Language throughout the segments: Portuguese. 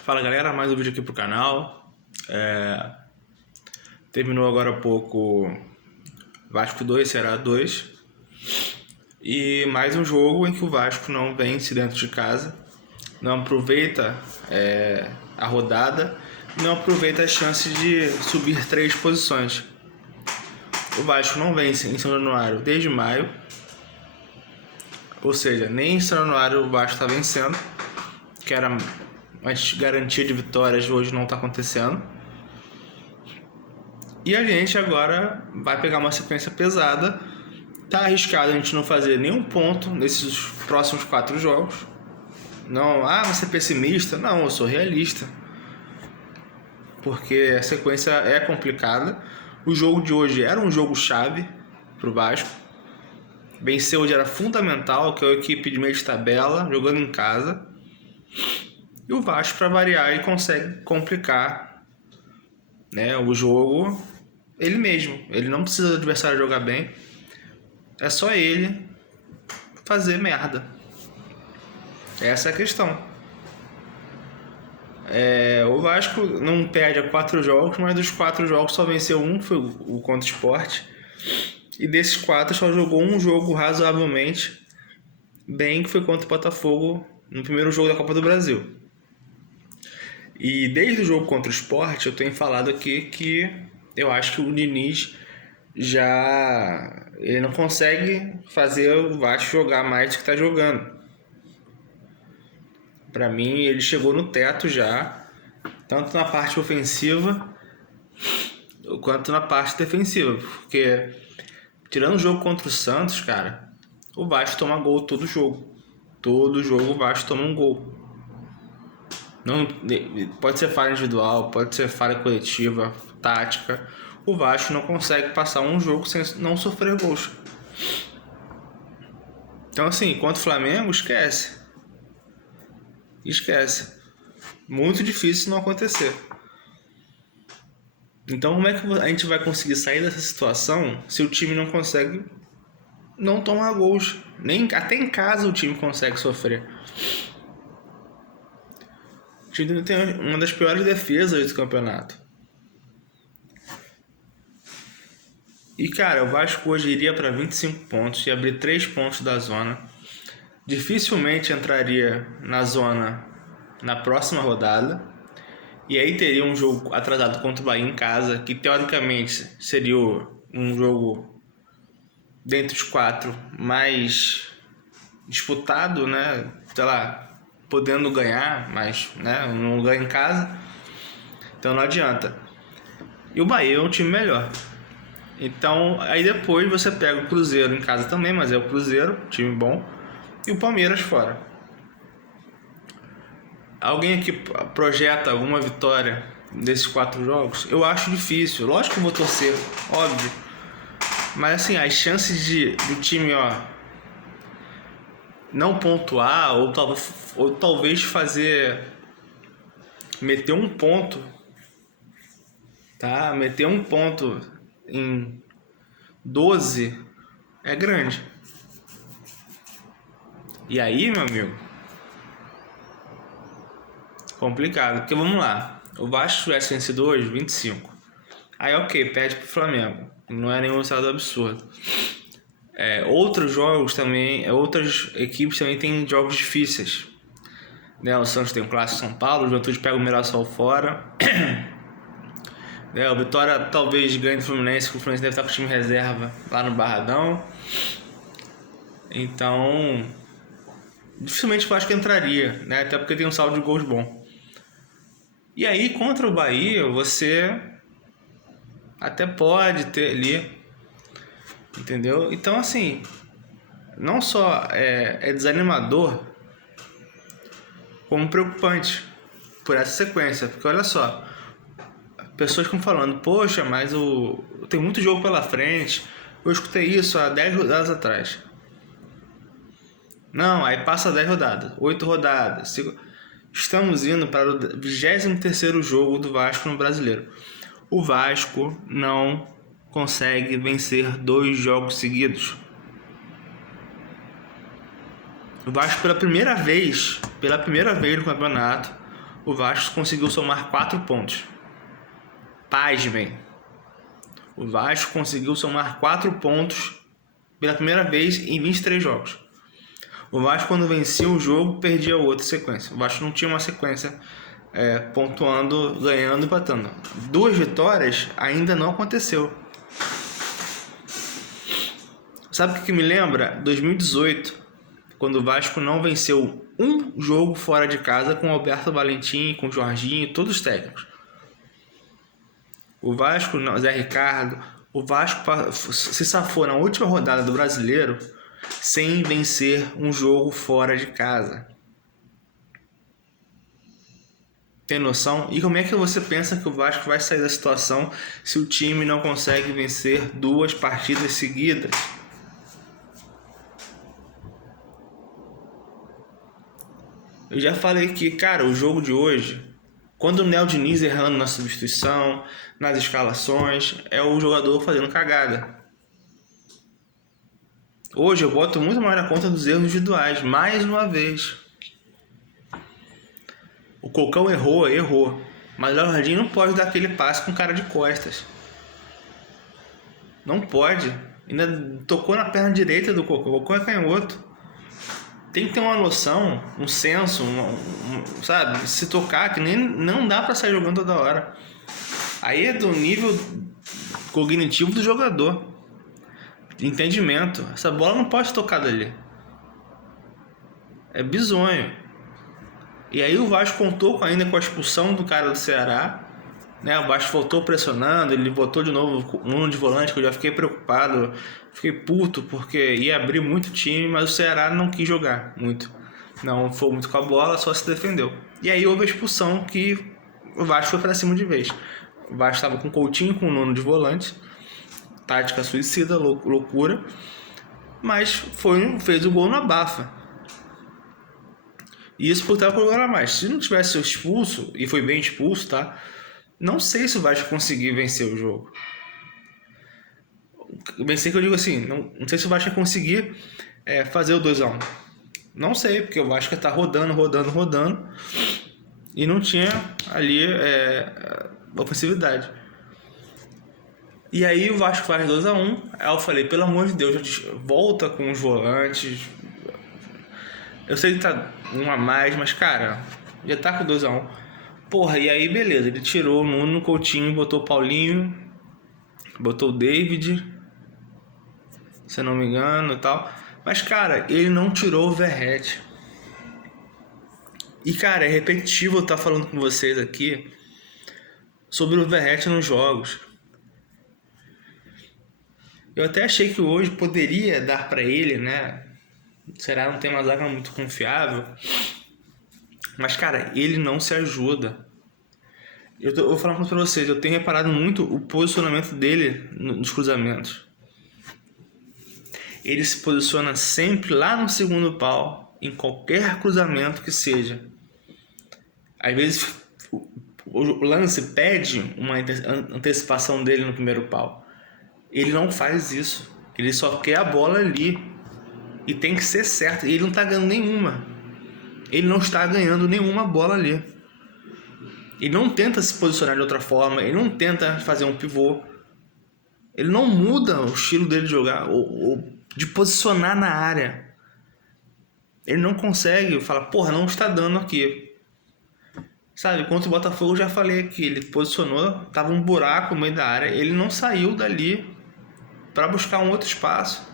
Fala galera, mais um vídeo aqui pro canal. Terminou agora há pouco Vasco 2, Ceará 2. E mais um jogo em que o Vasco não vence dentro de casa, não aproveita a rodada, não aproveita a chance de subir 3 posições. O Vasco não vence em São Januário desde maio, ou seja, nem em São Januário o Vasco está vencendo, que era uma garantia de vitórias, hoje não está acontecendo. E a gente agora vai pegar uma sequência pesada. Tá arriscado a gente não fazer nenhum ponto nesses próximos 4 jogos. Não, você é pessimista? Não, eu sou realista. Porque a sequência é complicada. O jogo de hoje era um jogo chave pro Vasco. Vencer hoje era fundamental, que é a equipe de meio de tabela, jogando em casa. E o Vasco, para variar, ele consegue complicar, né, o jogo ele mesmo. Ele não precisa do adversário jogar bem. É só ele fazer merda. Essa é a questão. O Vasco não perde a 4 jogos, mas dos 4 jogos só venceu um, foi o contra o Sport. E desses 4 só jogou um jogo razoavelmente bem, que foi contra o Botafogo no primeiro jogo da Copa do Brasil. E desde o jogo contra o Sport eu tenho falado aqui que eu acho que o Diniz ele não consegue fazer o Vasco jogar mais do que está jogando. Para mim, ele chegou no teto já, tanto na parte ofensiva quanto na parte defensiva. Porque, tirando o jogo contra o Santos, cara, o Vasco toma gol todo jogo. Todo jogo o Vasco toma um gol. Não, pode ser falha individual, pode ser falha coletiva, tática. O Vasco não consegue passar um jogo sem não sofrer gols. Então, assim, contra o Flamengo, esquece. Muito difícil não acontecer. Então, como é que a gente vai conseguir sair dessa situação se o time não consegue não tomar gols? Até em casa o time consegue sofrer. O time tem uma das piores defesas do campeonato. E, cara, o Vasco hoje iria para 25 pontos e abrir 3 pontos da zona. Dificilmente entraria na zona na próxima rodada. E aí teria um jogo atrasado contra o Bahia em casa, que teoricamente seria um jogo dentre os 4 mais disputado, né? Sei lá, podendo ganhar, mas né, não ganha em casa. Então não adianta. E o Bahia é um time melhor. Então, aí depois você pega o Cruzeiro em casa também, mas é o Cruzeiro, time bom, e o Palmeiras fora. Alguém aqui projeta alguma vitória desses 4 jogos? Eu acho difícil. Lógico que eu vou torcer, óbvio. Mas assim, as chances do time não pontuar ou talvez meter um ponto, tá? Meter um ponto em 12 é grande. E aí, meu amigo, complicado. Porque vamos lá, o Vasco tivesse vencido hoje 25. Aí ok, perde pro Flamengo. Não é nenhum resultado absurdo. Outros jogos também, outras equipes também têm jogos difíceis, né? O Santos tem um clássico São Paulo, o Juventude pega o Mirassol fora. O Vitória talvez ganhe do Fluminense, porque o Fluminense deve estar com o time reserva lá no Barradão. Então, dificilmente eu acho que entraria, né? Até porque tem um saldo de gols bom. E aí, contra o Bahia, você até pode ter ali, entendeu? Então, assim, não só é desanimador, como preocupante por essa sequência. Porque olha só, pessoas ficam falando, poxa, mas tem muito jogo pela frente. Eu escutei isso há 10 rodadas atrás. Não, aí passa 10 rodadas, 8 rodadas. Estamos indo para o 23º jogo do Vasco no Brasileiro. O Vasco não consegue vencer 2 jogos seguidos. O Vasco pela primeira vez no campeonato, o Vasco conseguiu somar 4 pontos. Pasmem. O Vasco conseguiu somar 4 pontos pela primeira vez em 23 jogos. O Vasco, quando vencia um jogo, perdia outra sequência. O Vasco não tinha uma sequência pontuando, ganhando e empatando. 2 vitórias ainda não aconteceu. Sabe o que me lembra? 2018, quando o Vasco não venceu um jogo fora de casa com o Alberto Valentim, com o Jorginho, todos os técnicos. O Vasco, Zé Ricardo, o Vasco se safou na última rodada do Brasileiro sem vencer um jogo fora de casa. Tem noção? E como é que você pensa que o Vasco vai sair da situação se o time não consegue vencer 2 partidas seguidas? Eu já falei que, cara, o jogo de hoje, quando o Nel Diniz errando na substituição, nas escalações, é o jogador fazendo cagada. Hoje eu boto muito mais na conta dos erros individuais, mais uma vez. O Cocão errou. Mas o Jorginho não pode dar aquele passe com cara de costas. Não pode. Ainda tocou na perna direita do Cocão. O Cocão é canhoto. Tem que ter uma noção, um senso, sabe? Se tocar, que nem não dá pra sair jogando toda hora. Aí é do nível cognitivo do jogador. Entendimento. Essa bola não pode tocar dali. É bizonho. E aí o Vasco contou ainda com a expulsão do cara do Ceará, né? O Vasco voltou pressionando, ele botou de novo o Nuno de volante, que eu já fiquei preocupado, fiquei puto, porque ia abrir muito time, mas o Ceará não quis jogar muito. Não foi muito com a bola, só se defendeu. E aí houve a expulsão que o Vasco foi pra cima de vez. O Vasco estava com o Coutinho, com o Nuno de volante, tática suicida, loucura, mas fez o gol na abafa. E isso por estar com o gol a mais. Se não tivesse expulso, e foi bem expulso, tá? Não sei se o Vasco conseguir vencer o jogo. Vencer que eu digo assim, não sei se o Vasco vai conseguir fazer o 2-1. Não sei, porque o Vasco tá rodando. E não tinha ali ofensividade. E aí o Vasco faz 2-1. Aí eu falei, pelo amor de Deus, volta com os volantes. Eu sei que tá 1 a mais, mas cara, já tá com 2-1. Porra, e aí beleza, ele tirou o Nuno, Coutinho, botou o Paulinho, botou o David, se eu não me engano e tal. Mas cara, ele não tirou o Verratti. E cara, é repetitivo eu estar falando com vocês aqui sobre o Verratti nos jogos. Eu até achei que hoje poderia dar pra ele, né? Será não tem uma zaga muito confiável? Mas, cara, ele não se ajuda. Eu vou falar uma coisa pra vocês. Eu tenho reparado muito o posicionamento dele nos cruzamentos. Ele se posiciona sempre lá no segundo pau, em qualquer cruzamento que seja. Às vezes, o lance pede uma antecipação dele no primeiro pau. Ele não faz isso. Ele só quer a bola ali. E tem que ser certo. Ele não está ganhando nenhuma. Ele não está ganhando nenhuma bola ali. Ele não tenta se posicionar de outra forma. Ele não tenta fazer um pivô. Ele não muda o estilo dele de jogar. Ou de posicionar na área. Ele não consegue falar, porra, não está dando aqui. Sabe, contra o Botafogo eu já falei aqui. Ele posicionou, tava um buraco no meio da área. Ele não saiu dali para buscar um outro espaço.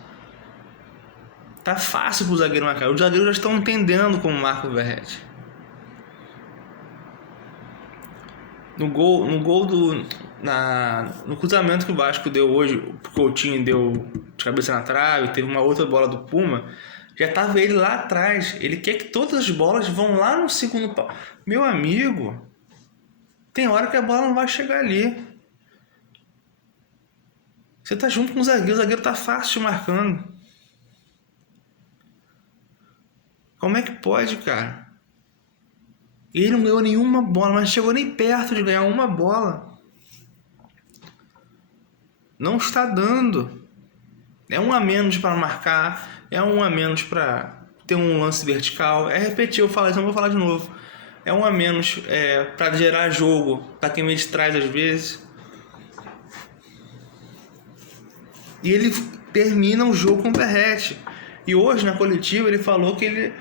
Tá fácil pro zagueiro marcar. Os zagueiros já estão entendendo como marca o Verratti. No cruzamento que o Vasco deu hoje, o Coutinho deu de cabeça na trave, teve uma outra bola do Puma, já tava ele lá atrás. Ele quer que todas as bolas vão lá no segundo pau. Meu amigo, tem hora que a bola não vai chegar ali. Você tá junto com o zagueiro tá fácil marcando. Como é que pode, cara? Ele não ganhou nenhuma bola, mas não chegou nem perto de ganhar uma bola. Não está dando. É um a menos para marcar, é um a menos para ter um lance vertical. É repetir, eu falo isso, não vou falar de novo. É um a menos para gerar jogo, para quem vem de trás às vezes. E ele termina o jogo com o Verratti. E hoje na coletiva ele falou que ele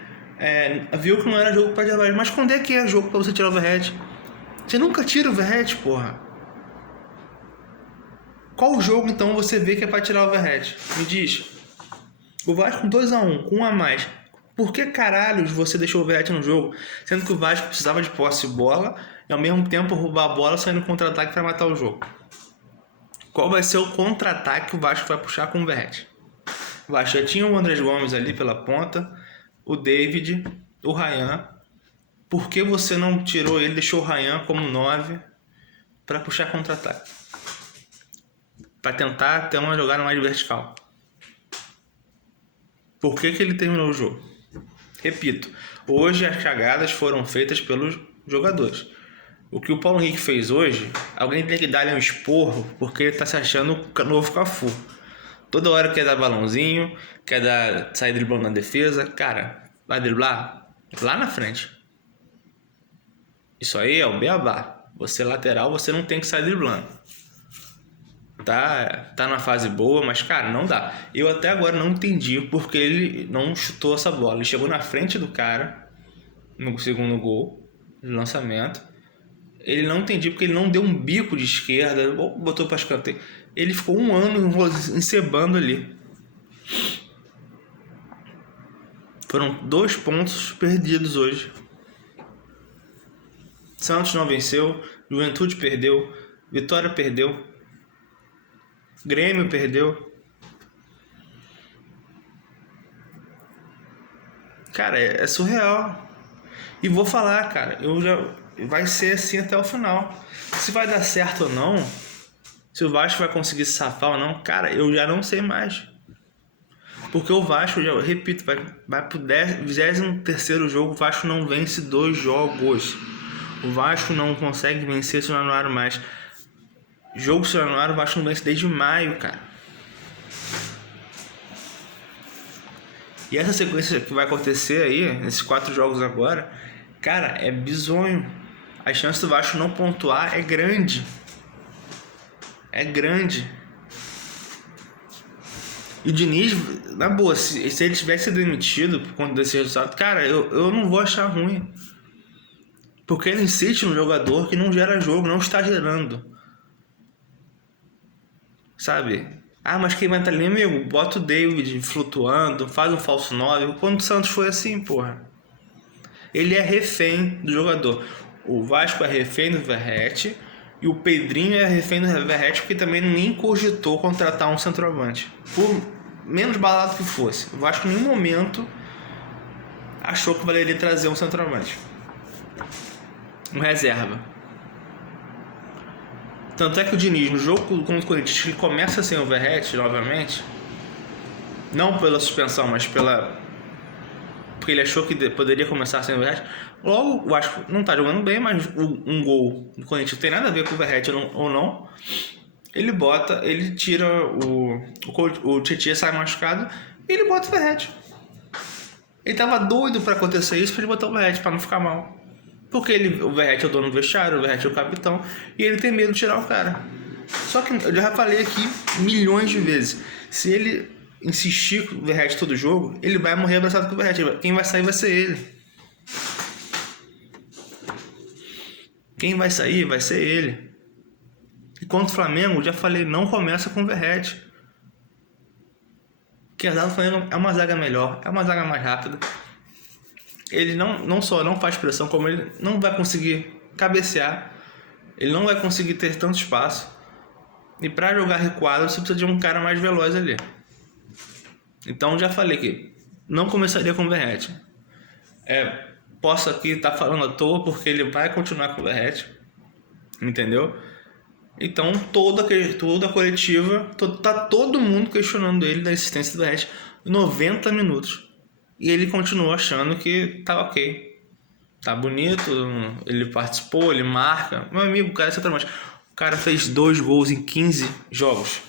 viu que não era jogo para tirar. Mas quando é que é jogo para você tirar o Verratti? Você nunca tira o Verratti, porra. Qual jogo então você vê que é para tirar o Verratti? Me diz. O Vasco com 2-1, com 1 a mais. Por que caralhos você deixou o Verratti no jogo? Sendo que o Vasco precisava de posse de bola e ao mesmo tempo roubar a bola saindo contra-ataque para matar o jogo. Qual vai ser o contra-ataque que o Vasco vai puxar com o Verratti? O Vasco já tinha o Andrés Gomes ali pela ponta, o David, o Ryan. Por que você não tirou ele, deixou o Ryan como 9 para puxar contra-ataque? Para tentar ter uma jogada mais vertical. Por que ele terminou o jogo? Repito, hoje as cagadas foram feitas pelos jogadores. O que o Paulo Henrique fez hoje, alguém tem que dar-lhe um esporro, porque ele está se achando o novo Cafu. Toda hora quer dar balãozinho, quer sair driblando na defesa. Cara, vai driblar lá na frente. Isso aí é o beabá. Você lateral, você não tem que sair driblando. Tá numa fase boa, mas cara, não dá. Eu até agora não entendi porque ele não chutou essa bola. Ele chegou na frente do cara no segundo gol de lançamento. Ele não entendi porque ele não deu um bico de esquerda, botou para escanteio. Ele ficou um ano encebando ali. Foram 2 pontos perdidos hoje. Santos não venceu, Juventude perdeu, Vitória perdeu, Grêmio perdeu. Cara, é surreal. E vou falar, cara, vai ser assim até o final. Se vai dar certo ou não, se o Vasco vai conseguir se safar ou não, cara, eu já não sei mais. Porque o Vasco, já repito, vai pro 23º jogo, o Vasco não vence 2 jogos. O Vasco não consegue vencer São Januário mais. Jogo São Januário, o Vasco não vence desde maio, cara. E essa sequência que vai acontecer aí, nesses 4 jogos agora, cara, é bizonho. A chance do Vasco não pontuar é grande. É grande. E o Diniz, na boa, se ele tivesse demitido por conta desse resultado, cara, eu não vou achar ruim. Porque ele insiste no jogador que não gera jogo, não está gerando. Sabe? Ah, mas quem vai estar ali, amigo? Bota o David flutuando, faz um falso 9. Quando o Santos foi assim, porra. Ele é refém do jogador. O Vasco é refém do Verratti e o Pedrinho é refém do Verratti porque também nem cogitou contratar um centroavante. Por menos barato que fosse. O Vasco em nenhum momento achou que valeria trazer um centroavante. Um reserva. Tanto é que o Diniz, no jogo contra o Corinthians, ele começa sem o Verratti novamente. Não pela suspensão, mas porque ele achou que poderia começar sem o Verratti. Logo, eu acho que não tá jogando bem, mas um gol do Corinthians não tem nada a ver com o Verratti ou não. Ele tira o Tietchan, sai machucado e ele bota o Verratti. Ele tava doido pra acontecer isso, pra ele botar o Verratti, pra não ficar mal. Porque o Verratti é o dono do vestiário, o Verratti é o capitão, e ele tem medo de tirar o cara. Só que eu já falei aqui milhões de vezes, se ele insistir com o Verratti todo jogo, ele vai morrer abraçado com o Verratti. Quem vai sair vai ser ele. Quem vai sair vai ser ele. E contra o Flamengo, já falei, não começa com o Verratti. Porque a zaga do Flamengo é uma zaga melhor, é uma zaga mais rápida. Ele não só não faz pressão, como ele não vai conseguir cabecear. Ele não vai conseguir ter tanto espaço. E para jogar recuado, você precisa de um cara mais veloz ali. Então já falei que não começaria com o Verratti. Posso aqui estar falando à toa porque ele vai continuar com o Verratti. Entendeu? Então toda a coletiva, tá todo mundo questionando ele da existência do Verratti 90 minutos. E ele continua achando que tá ok. Tá bonito, ele participou, ele marca. Meu amigo, o cara é centroavante. O cara fez 2 gols em 15 jogos.